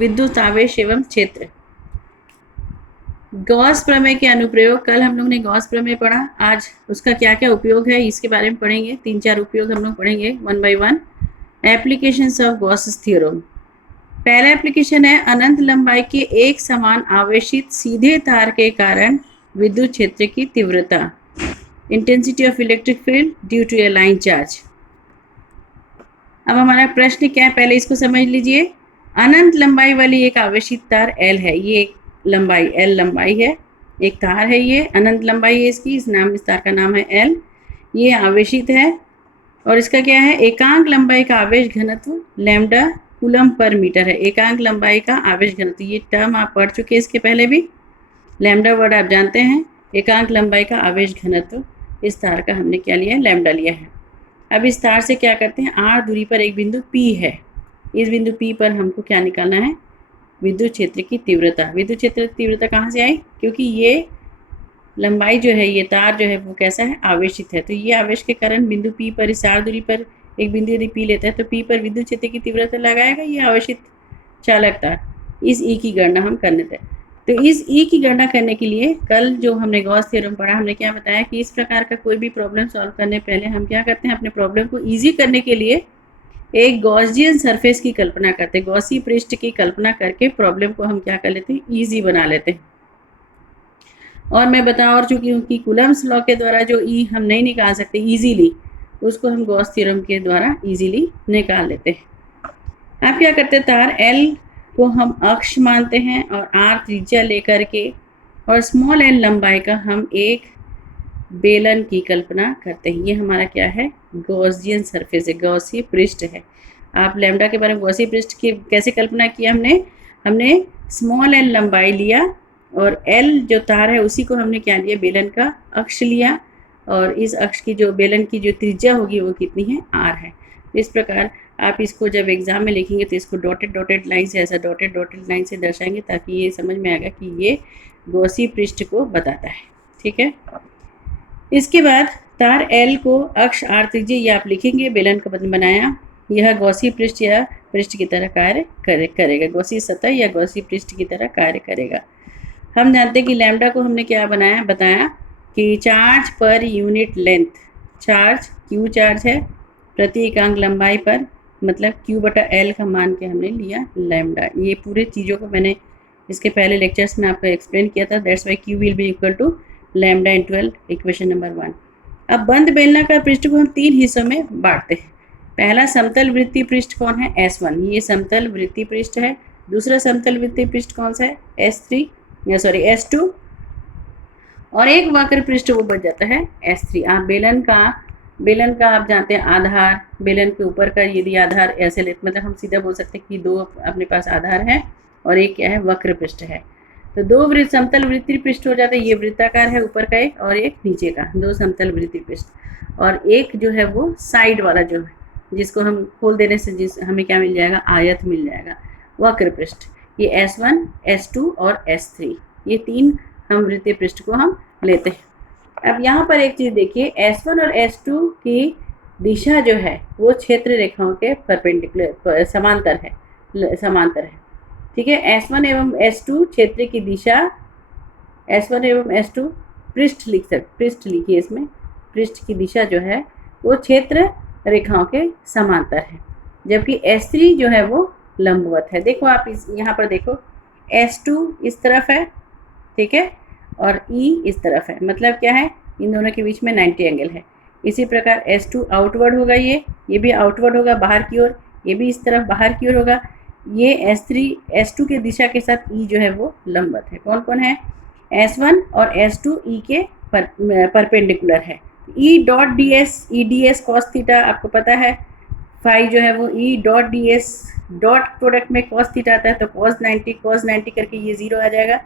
विद्युत आवेश एवं क्षेत्र। गॉस प्रमेय के अनुप्रयोग, कल हम लोग ने गॉस प्रमेय पढ़ा, आज उसका क्या क्या उपयोग है इसके बारे में पढ़ेंगे। 3-4 उपयोग हम लोग पढ़ेंगे one by one. Applications of Gauss theorem. पहला एप्लीकेशन है अनंत लंबाई के एक समान आवेशित सीधे तार के कारण विद्युत क्षेत्र की तीव्रता, intensity of electric field due to a line charge. अब हमारा प्रश्न क्या है, पहले इसको समझ लीजिए। अनंत लंबाई वाली एक आवेशित तार L है, ये एक लंबाई L लंबाई है, एक तार है, ये अनंत लंबाई है इसकी, इस तार का नाम है L। ये आवेशित है और इसका क्या है, एकांक लंबाई का आवेश घनत्व लैम्डा कूलम पर मीटर है। एकांक लंबाई का आवेश घनत्व, ये टर्म आप पढ़ चुके हैं इसके पहले भी, लैम्डा वर्ड आप जानते हैं। एकांक लंबाई का आवेश घनत्व, इस तार का हमने क्या लिया है, लैम्डा लिया है। अब इस तार से क्या करते हैं, r दूरी पर एक बिंदु P है, इस बिंदु P पर हमको क्या निकालना है, विद्युत क्षेत्र की तीव्रता। विद्युत क्षेत्र की तीव्रता कहाँ से आई, क्योंकि ये लंबाई जो है, ये तार जो है वो कैसा है, आवेशित है। तो ये आवेश के कारण बिंदु P पर, इस r दूरी पर एक बिंदु यदि P लेता है तो P पर विद्युत क्षेत्र की तीव्रता लगाएगा ये आवेशित चालक तार। इस E की गणना हम करने थे। तो इस E की गणना करने के लिए कल जो हमने गॉस थ्योरम पढ़ा, हमने क्या बताया कि इस प्रकार का कोई भी प्रॉब्लम सॉल्व करने पहले हम क्या करते हैं, अपने प्रॉब्लम को ईजी करने के लिए एक गॉसियन सरफेस की कल्पना करते हैं, गॉसी पृष्ठ की कल्पना करके प्रॉब्लम को हम क्या कर लेते हैं, ईजी बना लेते हैं। और मैं बता और चुकी हूँ कि कूलम्स लॉ के द्वारा जो E हम नहीं निकाल सकते ईजीली, उसको हम गॉस थ्योरम के द्वारा ईजीली निकाल लेते हैं। आप क्या करते हैं, तार L को हम अक्ष मानते हैं और r त्रिज्या लेकर के और स्मॉल l लंबाई का हम एक बेलन की कल्पना करते हैं। ये हमारा क्या है, गॉसियन सरफेस है, गॉसी पृष्ठ है। आप लैम्डा के बारे में गॉसी पृष्ठ की कैसे कल्पना किया, हमने स्मॉल l लंबाई लिया और l जो तार है उसी को हमने क्या लिया, बेलन का अक्ष लिया, और इस अक्ष की जो बेलन की जो त्रिज्या होगी वो कितनी है, r है। इस प्रकार आप इसको जब एग्जाम में लिखेंगे तो इसको डॉटेड लाइन से, ऐसा डॉटेड लाइन से दर्शाएंगे ताकि ये समझ में आएगा कि ये गॉसी पृष्ठ को बताता है। ठीक है, इसके बाद तार L को अक्ष r त्रिज्या, ये आप लिखेंगे, बेलन का बनाया, यह गॉसी पृष्ठ या पृष्ठ की तरह कार्य करेगा, गॉसी सतह या गॉसी पृष्ठ की तरह कार्य करेगा। हम जानते हैं कि लैम्डा को हमने क्या बताया कि चार्ज पर unit length, charge Q charge है प्रति एकांक लंबाई पर, मतलब Q/L का मान के हमने लिया लैम्डा। ये पूरे चीज़ों को मैंने इसके पहले लेक्चर्स में आपको एक्सप्लेन किया था। That's why Q will be equal to lambda in 12, equation number 1। अब बंद बेलनाकार पृष्ठ को हम 3 हिस्सों में बांटते हैं। पहला समतल वृत्तीय पृष्ठ कौन है, S1, ये समतल वृत्तीय पृष्ठ है। दूसरा समतल वृत्तीय पृष्ठ कौन सा है, S2, और एक वक्र पृष्ठ वो बच जाता है S3। आप बेलन का आप जानते हैं आधार, बेलन के ऊपर का यदि आधार ऐसे ले, मतलब हम सीधा बोल सकते हैं कि 2 अपने पास आधार है और एक क्या है, वक्र पृष्ठ है। तो 2 समतल वृत्तीय पृष्ठ हो जाते हैं, ये वृत्ताकार है ऊपर का एक और एक नीचे का, 2 समतल वृत्तीय पृष्ठ। और एक जो है वो साइड वाला जो है, जिसको हम खोल देने से हमें क्या मिल जाएगा, आयत मिल जाएगा, वक्र पृष्ठ। ये S1, S2 और S3, ये 3 हम वृत्तीय पृष्ठ को हम लेते हैं। अब यहाँ पर एक चीज़ देखिए, S1 और S2 की दिशा जो है वो क्षेत्र रेखाओं के परपेंडिकुलर समांतर है। ठीक है, S1 एवं S2 क्षेत्र की दिशा, S1 एवं S2 पृष्ठ लिखिए इसमें, पृष्ठ की दिशा जो है वो क्षेत्र रेखाओं के समांतर है, जबकि S3 जो है वो लंबवत है। देखो आप यहाँ पर देखो, S2 इस तरफ है, ठीक है, और E इस तरफ है, मतलब क्या है, इन दोनों के बीच में 90 एंगल है। इसी प्रकार S2 आउटवर्ड होगा, ये भी आउटवर्ड होगा बाहर की ओर, ये भी इस तरफ बाहर की ओर होगा। ये S2 के दिशा के साथ E जो है वो लंबवत है। कौन कौन है, S1 और S2 E के परपेंडिकुलर है। E.ds cos थीटा आपको पता है, फाई जो है वो E.ds डॉट प्रोडक्ट में cos थीटा आता है, तो cos 90 करके ये 0 आ जाएगा।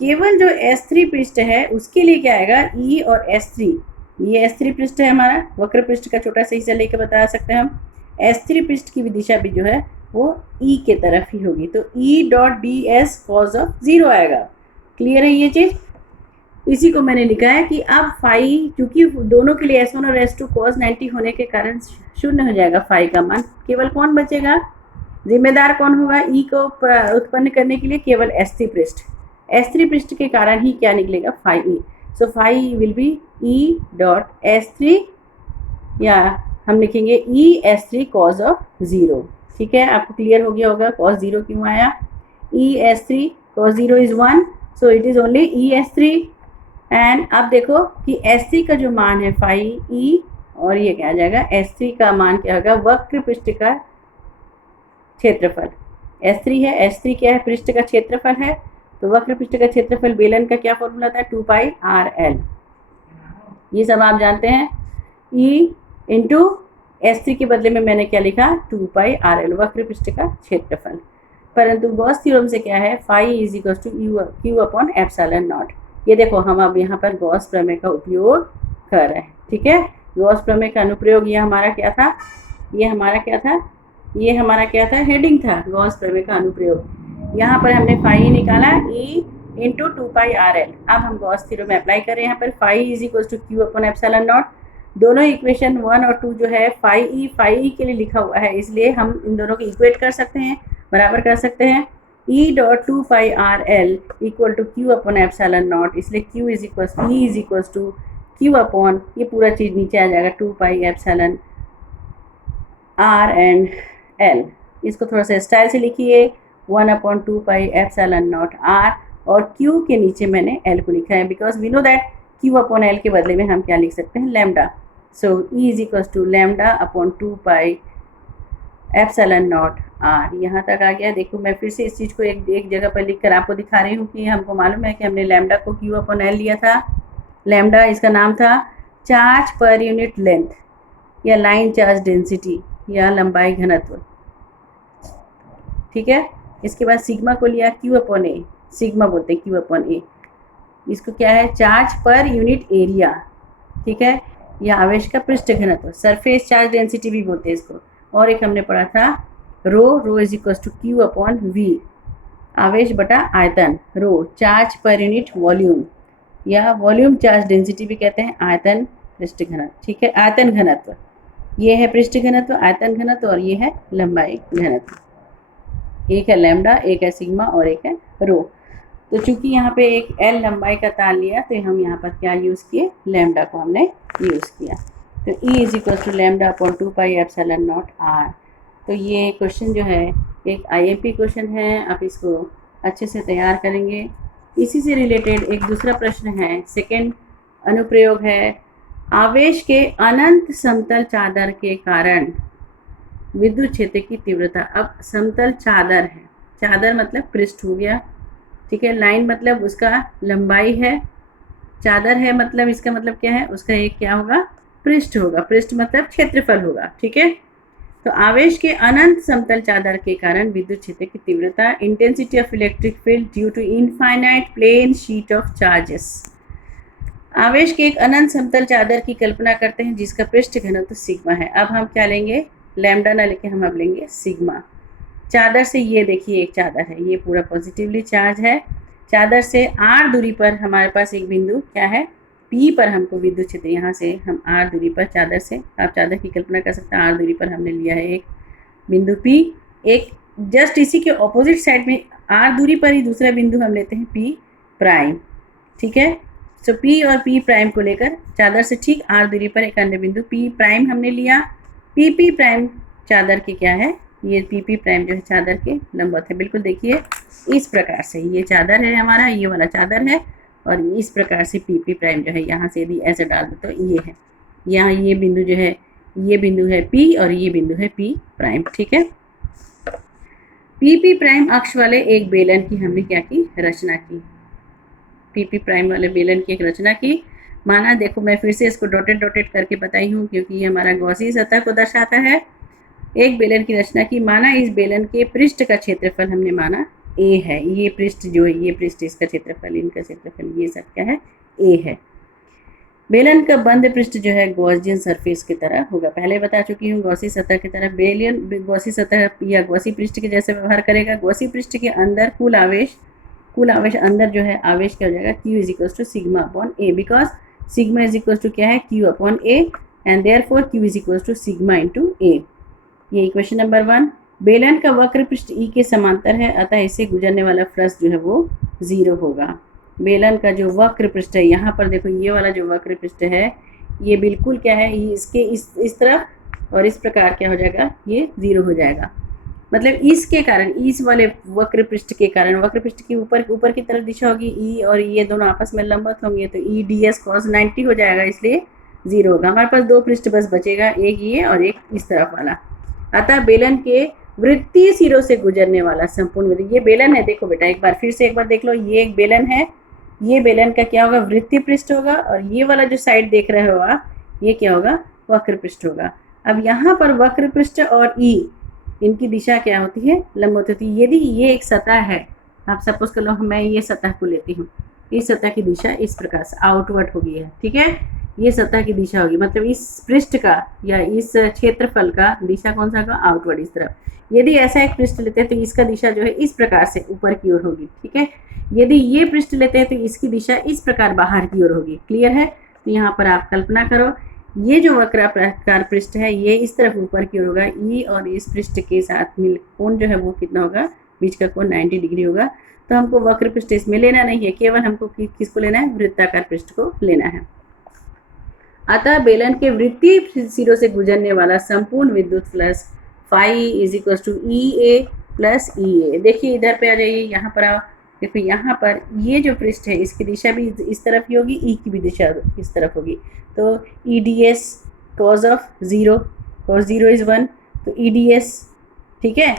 केवल जो S3 पृष्ठ है उसके लिए क्या आएगा, E और S3, ये S3 पृष्ठ है हमारा, वक्र पृष्ठ का छोटा सा हिस्सा लेके बता सकते हैं हम। S3 पृष्ठ की भी दिशा भी जो है वो E के तरफ ही होगी, तो E.ds cos ऑफ 0 आएगा। क्लियर है ये चीज़, इसी को मैंने लिखा है कि अब फाई, क्योंकि दोनों के लिए S1 और S2 cos 90 होने के कारण 0 हो जाएगा फाई का मान, केवल कौन बचेगा, जिम्मेदार कौन होगा ई को उत्पन्न करने के लिए? केवल S3 पृष्ठ। S3 पृष्ठ के कारण ही क्या निकलेगा? Phi E. So phi will be E dot S3, या हम लिखेंगे ई S3 कॉज ऑफ 0। ठीक है, आपको क्लियर हो गया होगा कॉज 0 क्यों आया। ई S3 cause 0 is 1, so it is only E S3। And अब देखो कि S3 का जो मान है फाई ई, और ये क्या आ जाएगा? S3 का मान क्या होगा? वक्र पृष्ठ का क्षेत्रफल। S3 है, S3 क्या है? पृष्ठ का क्षेत्रफल है। तो वक्र पृष्ठ का क्षेत्रफल बेलन का क्या फॉर्मूला था? 2πRL। ये सब आप जानते हैं। E इंटू S3 के बदले में मैंने क्या लिखा? 2πRL, वक्र पृष्ठ का क्षेत्रफल। परंतु गॉस थ्योरम से क्या है? Phi is equal to Q upon epsilon naught. ये देखो हम अब यहाँ पर गॉस प्रमेय का उपयोग कर रहे हैं। ठीक है, गॉस प्रमेय का अनुप्रयोग ये हमारा क्या था? ये हमारा क्या था? ये हमारा क्या था? हेडिंग था, गॉस प्रमेय का अनुप्रयोग। यहाँ पर हमने फाई निकाला E इंटू 2πRL। अब हम गॉस थ्योरम में अप्लाई करें। यहाँ पर phi is equal to Q upon epsilon naught. दोनों इक्वेशन 1 और 2 जो है फाई ई के लिए लिखा हुआ है, इसलिए हम इन दोनों को इक्वेट कर सकते हैं, बराबर कर सकते हैं। E dot 2πRL equal to Q upon epsilon naught, इसलिए q is equal to Q upon, ये पूरा चीज़ नीचे आ जाएगा 2π एप्सिलॉन R एंड L। इसको थोड़ा सा स्टाइल से लिखिए, 1/2π एप्सिलॉन नॉट R, और Q के नीचे मैंने L को लिखा है, because we know that Q upon L के बदले में हम क्या लिख सकते हैं? Lambda. So E is equal to lambda upon 2π epsilon naught R। यहाँ तक आ गया। देखो मैं फिर से इस चीज़ को एक जगह पर लिख कर आपको दिखा रही हूँ कि हमको मालूम है कि हमने लैम्डा को Q अपॉन L लिया था। लैम्डा इसका नाम था चार्ज पर यूनिट लेंथ, या लाइन चार्ज डेंसिटी, या लंबाई घनत्व। ठीक है, इसके बाद सिग्मा को लिया Q अपॉन A, सिग्मा बोलते हैं Q अपॉन A। इसको क्या है? चार्ज पर यूनिट एरिया। ठीक है, या आवेश का पृष्ठ घनत्व, सरफेस चार्ज डेंसिटी भी बोलते हैं इसको। और एक हमने पढ़ा था rho is equal to Q upon V, आवेश बटा आयतन। रो चार्ज पर यूनिट वॉल्यूम, या वॉल्यूम चार्ज डेंसिटी भी कहते हैं, आयतन पृष्ठ घनत्व। ठीक है, आयतन घनत्व, ये है पृष्ठ घनत्व, आयतन घनत्व, और ये है लंबाई घनत्व। एक है लैम्डा, एक है सिग्मा, और एक है रो। तो चूंकि यहाँ पे एक L लंबाई का तार लिया, तो हम यहाँ पर क्या यूज़ किए? लैम्डा को हमने यूज़ किया। तो E is equal to lambda upon 2π epsilon naught R। तो ये क्वेश्चन जो है एक IMP क्वेश्चन है, आप इसको अच्छे से तैयार करेंगे। इसी से रिलेटेड एक दूसरा प्रश्न है, सेकेंड अनुप्रयोग है, आवेश के अनंत समतल चादर के कारण विद्युत क्षेत्र की तीव्रता। अब समतल चादर है, चादर मतलब पृष्ठ हो गया। ठीक है, लाइन मतलब उसका लंबाई है, चादर है मतलब इसका मतलब क्या है? उसका एक क्या होगा? पृष्ठ होगा। पृष्ठ मतलब क्षेत्रफल होगा। ठीक है, तो आवेश के अनंत समतल चादर के कारण विद्युत क्षेत्र की तीव्रता, intensity of electric field due to infinite plane sheet of charges. आवेश के एक अनंत समतल चादर की कल्पना करते हैं जिसका पृष्ठ घनत्व सिग्मा है। अब हम क्या लेंगे? लैम्डा ना लेके हम अब लेंगे सिग्मा। चादर से, ये देखिए एक चादर है, ये पूरा पॉजिटिवली चार्ज है। चादर से r दूरी पर हमारे पास एक बिंदु क्या है? P पर हमको विद्युत क्षेत्र, यहाँ से हम r दूरी पर चादर से, आप चादर की कल्पना कर सकते हैं, r दूरी पर हमने लिया है एक बिंदु P। एक जस्ट इसी के ऑपोजिट साइड में r दूरी पर ही दूसरा बिंदु हम लेते हैं P प्राइम। ठीक है, सो P और P प्राइम को लेकर चादर से ठीक r दूरी पर एक अन्य बिंदु P प्राइम हमने लिया। PP प्राइम चादर के क्या है? ये PP प्राइम जो है चादर के लंबवत है। बिल्कुल देखिए इस प्रकार से, ये चादर है हमारा, ये वाला चादर है, और इस प्रकार से PP प्राइम जो है, यहाँ से यदि ऐसे डाल दो तो ये है, यहाँ ये बिंदु जो है, ये बिंदु है P और ये बिंदु है P प्राइम। ठीक है, PP प्राइम अक्ष वाले एक बेलन की हमने क्या की? रचना की। PP प्राइम वाले बेलन की एक रचना की। माना, देखो मैं फिर से इसको डॉटेड करके बताई हूँ क्योंकि ये हमारा गॉसी सतह को दर्शाता है। एक बेलन की रचना की। माना इस बेलन के पृष्ठ का क्षेत्रफल हमने माना A है। ये पृष्ठ जो है, ये पृष्ठ इसका क्षेत्रफल, इनका क्षेत्रफल, ये सब क्या है? A है। बेलन का बंद पृष्ठ जो है गॉसियन सरफेस की तरह होगा। पहले बता चुकी हूँ, गॉसी सतह की तरह बेलन गॉसी सतह या गॉसी पृष्ठ के जैसे व्यवहार करेगा। गॉसी पृष्ठ के अंदर कुल आवेश अंदर जो है आवेश क्या हो जाएगा? Q is equal to sigma upon A, because sigma is equal to क्या है? Q upon A, and therefore Q is equal to sigma into A। ये इक्वेशन नंबर 1। बेलन का वक्र पृष्ठ ई के समांतर है, अतः इसे गुजरने वाला फ्लक्स जो है वो 0 होगा। बेलन का जो वक्र पृष्ठ है, यहाँ पर देखो ये वाला जो वक्र पृष्ठ है ये बिल्कुल क्या है, ये इसके इस तरफ और इस प्रकार क्या हो जाएगा, ये 0 हो जाएगा। मतलब इसके कारण, इस वाले वक्र पृष्ठ के कारण, वक्र पृष्ठ की ऊपर की तरफ दिशा होगी ई, और ये दोनों आपस में लंबवत होंगे, तो ई डी एस कॉस 90 हो जाएगा, इसलिए 0 होगा। हमारे पास दो पृष्ठ बस बचेगा, एक ये और एक इस तरफ वाला। अतः बेलन के वृत्तीय सिरों से गुजरने वाला संपूर्ण विधि, ये बेलन है, देखो बेटा एक बार फिर से एक बार देख लो, ये एक बेलन है, ये बेलन का क्या होगा, वृत्तीय पृष्ठ होगा, और ये वाला जो साइड देख रहे हो आप, ये क्या होगा, वक्र पृष्ठ होगा। अब यहाँ पर वक्र पृष्ठ और ई, इनकी दिशा क्या होती है, लंबवत होती है। यदि ये एक सतह है, आप सपोज कर लो मैं ये सतह को लेती हूँ, इस सतह की दिशा इस प्रकार से आउटवर्ड होगी है, ठीक है, ये सतह की दिशा होगी, मतलब इस पृष्ठ का या इस क्षेत्रफल का दिशा कौन सा होगा, आउटवर्ड, इस तरफ। यदि ऐसा एक पृष्ठ लेते हैं तो इसका दिशा जो है इस प्रकार से ऊपर की ओर होगी, ठीक है। यदि ये पृष्ठ लेते हैं तो इसकी दिशा इस प्रकार बाहर की ओर होगी। क्लियर है? तो यहाँ पर आप कल्पना करो, ये जो वक्राकार पृष्ठ है ये इस तरफ ऊपर की ओर होगा, ई और इस पृष्ठ के साथ मिल कोण जो है वो कितना होगा, बीच का कोण 90 डिग्री होगा। तो हमको वक्र पृष्ठ इसमें लेना नहीं है, केवल हमको किसको लेना है, वृत्ताकार पृष्ठ को लेना है। अतः बेलन के वृत्तीय सिरों से गुजरने वाला संपूर्ण विद्युत flux phi is equal to E A plus E A. देखिए इधर पे आ जाइए, यहाँ पर आओ, देखो यहाँ पर ये जो पृष्ठ है इसकी दिशा भी इस तरफ ही होगी, ई की भी दिशा इस तरफ होगी। तो E D S cause of 0, cos 0 is 1, तो ई डी एस, ठीक है,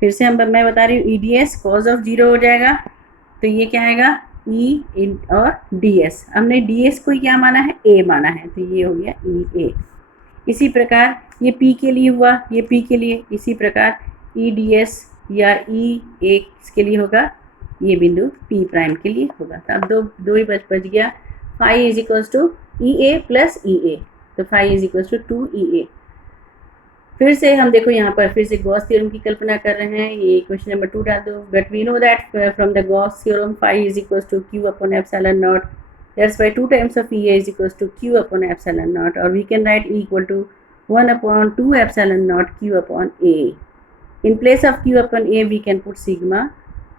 फिर से मैं बता रही हूँ, E D S cause of 0 हो जाएगा, तो ये क्या आएगा, ई और डी एस। हमने डी एस को क्या माना है, ए माना है, तो ये हो गया ई ए। इसी प्रकार ये पी के लिए हुआ, ये पी के लिए, इसी प्रकार ई डी एस या ई ए किसके लिए होगा, ये बिंदु पी प्राइम के लिए होगा। तो अब दो ही बच गया, phi is equals to E A plus E A, तो phi is equals to 2 E A. फिर से हम देखो यहाँ पर फिर से गॉस थ्योरम की कल्पना कर रहे हैं, ये क्वेश्चन नंबर 2 डाल दो। But we know that from the Gauss theorem phi is equals to Q upon epsilon naught, that's why 2 times of E A is equals to Q upon epsilon naught, और we can write E equal to 1 upon 2 epsilon naught q upon A. In place of q upon A we can put sigma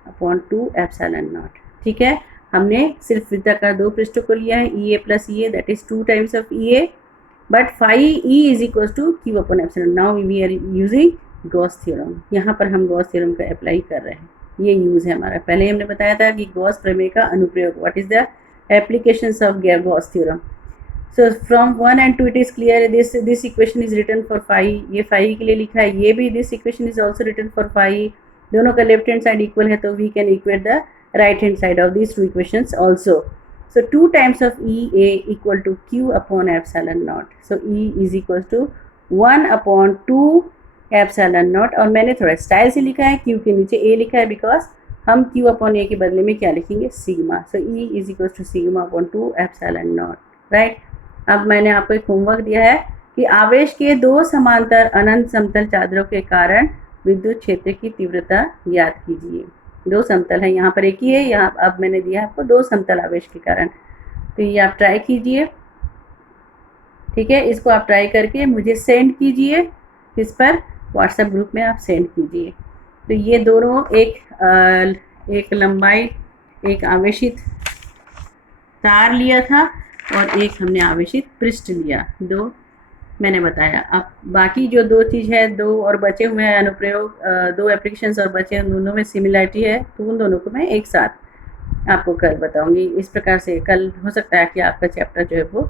upon 2 epsilon naught. ठीक है, हमने सिर्फ वृत्ताकार दो पृष्ठों को लिया है, E A plus E A, that is 2 times of E A, but phi E is equals to Q upon epsilon. Now we are using Gauss theorem, यहाँ पर हम गॉस थ्योरम का अप्लाई कर रहे हैं, ये यूज है हमारा। पहले हमने बताया था कि गॉस प्रमेय का अनुप्रयोग, what is the applications of Gauss theorem. So from 1 and 2 it is clear, this equation is written for phi, ये phi के लिए लिखा है, ये भी this equation is also written for phi, दोनों का लेफ्ट हैंड साइड इक्वल है, तो we can equate the right hand side of these two equations also. So 2 times of E A equal to Q upon epsilon naught. So E is equals to 1 upon 2 epsilon naught, और मैंने थोड़ा style से लिखा है, Q के नीचे A लिखा है, बिकॉज हम Q upon A के बदले में क्या लिखेंगे, sigma. So E is equals to sigma upon 2 epsilon naught, right? अब मैंने आपको एक होमवर्क दिया है कि आवेश के दो समांतर अनंत समतल चादरों के कारण विद्युत क्षेत्र की तीव्रता ज्ञात कीजिए। दो समतल है, यहाँ पर एक ही है, यहाँ अब मैंने दिया आपको दो समतल आवेश के कारण, तो ये आप ट्राई कीजिए। ठीक है, इसको आप ट्राई करके मुझे सेंड कीजिए, इस पर व्हाट्सएप ग्रुप में आप सेंड कीजिए। तो ये दोनों एक लंबाई, एक आवेशित तार लिया था और एक हमने आवेशित पृष्ठ लिया, दो मैंने बताया। अब बाकी जो दो चीज़ है, दो और बचे हुए हैं अनुप्रयोग, दो एप्लीकेशंस और बचे हैं, दोनों में सिमिलरिटी है, तो उन दोनों को मैं एक साथ आपको कल बताऊंगी। इस प्रकार से कल हो सकता है कि आपका चैप्टर जो है वो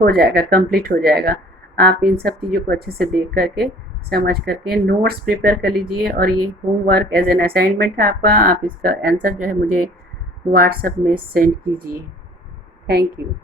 हो जाएगा, कंप्लीट हो जाएगा। आप इन सब चीज़ों को अच्छे से देख करके, समझ करके नोट्स प्रिपेयर कर लीजिए, और ये होमवर्क एज एन असाइनमेंट है आपका, आप इसका आंसर जो है मुझे व्हाट्सएप में सेंड कीजिए। Thank you.